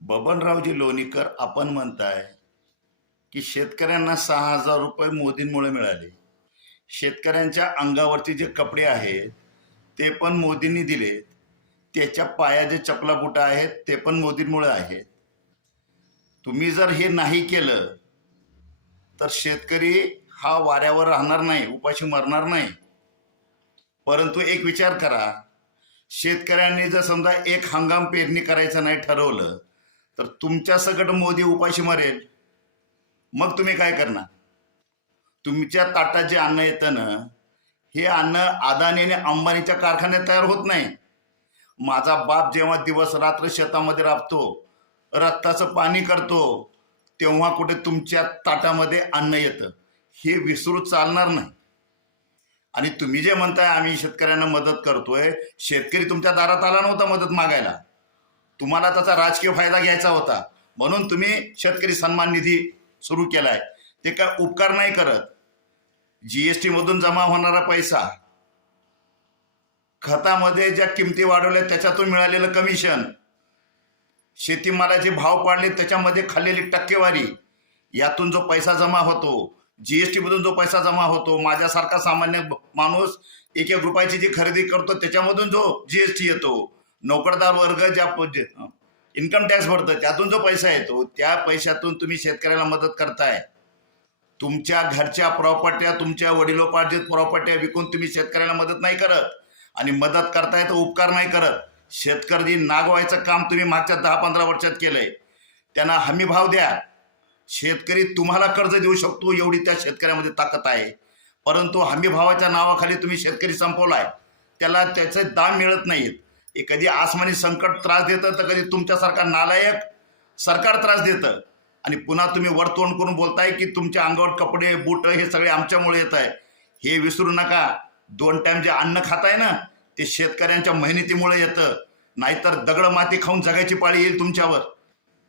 बबनरावजी लोणीकर आपण म्हणताय की शेतकऱ्यांना सहा हजार रुपये मोदींमुळे मिळाले. शेतकऱ्यांच्या अंगावरचे जे कपडे आहेत ते पण मोदींनी दिलेत. त्याच्या पाया जे चपला बुटा आहेत ते पण मोदींमुळे आहेत. तुम्ही जर हे नाही केलं तर शेतकरी हा वाऱ्यावर राहणार नाही उपाशी मरणार नाही. परंतु एक विचार करा शेतकऱ्यांनी जर समजा एक हंगाम पेरणी करायचं नाही ठरवलं तर तुमच्या सकट मोदी उपाशी मरेल. मग तुम्ही काय करणार? तुमच्या ताटात जे अन्न येतं ना हे अन्न अदानी आणि अंबानीच्या कारखान्यात तयार होत नाही. माझा बाप जेव्हा दिवस रात्र शेतामध्ये राबतो रक्ताचं पाणी करतो तेव्हा कुठे तुमच्या ताटामध्ये अन्न येतं. हे विसरू चालणार नाही. आणि तुम्ही जे म्हणताय आम्ही शेतकऱ्यांना मदत करतोय शेतकरी तुमच्या दारात आला नव्हता मदत मागायला. तुम्हाला त्याचा राजकीय फायदा घ्यायचा होता. म्हणून तुम्ही शेतकरी सन्मान निधी सुरू केलाय. ते काय उपकार नाही करत. जीएसटी मधून जमा होणारा पैसा खतामध्ये ज्या किमती वाढवल्या त्याच्यातून मिळालेलं कमिशन शेतीमालाचे भाव पाडले त्याच्यामध्ये खाल्लेली टक्केवारी यातून जो पैसा जमा होतो जीएसटी मधून जो पैसा जमा होतो माझ्यासारखा सामान्य माणूस एक एक रुपयाची जी खरेदी करतो त्याच्यामधून जो जीएसटी येतो. नोकरदार वर्ग ज्या इन्कम टॅक्स भरतं त्यातून जो पैसा येतो त्या पैशातून तुम्ही शेतकऱ्याला मदत करताय. तुमच्या घरच्या प्रॉपर्ट्या तुमच्या वडिलोपार्जित प्रॉपर्ट्या विकून तुम्ही शेतकऱ्याला मदत नाही करत. आणि मदत करताय तर उपकार नाही करत. शेतकरी नागवायचं काम तुम्ही मागच्या दहा पंधरा वर्षात केलंय. त्यांना हमी भाव द्या. शेतकरी तुम्हाला कर्ज देऊ शकतो एवढी त्या शेतकऱ्यामध्ये ताकद आहे. परंतु हमी भावाच्या नावाखाली तुम्ही शेतकरी संपवलाय. त्याला त्याचे दाम मिळत नाहीत. हे कधी आसमानी संकट त्रास देतं तर कधी तुमच्यासारखा नालायक सरकार त्रास देतं. आणि पुन्हा तुम्ही वरतोंड करून बोलताय की तुमच्या अंगावर कपडे बूट हे सगळे आमच्यामुळे येत आहे. हे विसरू नका. दोन टाइम जे अन्न खाताय ना ते शेतकऱ्यांच्या मेहनतीमुळे येतं. नाहीतर दगड माती खाऊन जगायची पाळी येईल तुमच्यावर.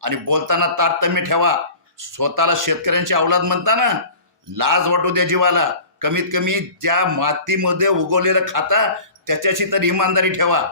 आणि बोलताना तारतम्य ठेवा. स्वतःला शेतकऱ्यांची अवलाद म्हणता ना लाज वाटू द्या जीवाला. कमीत कमी ज्या मातीमध्ये उगवलेलं खाता त्याच्याशी तर इमानदारी ठेवा.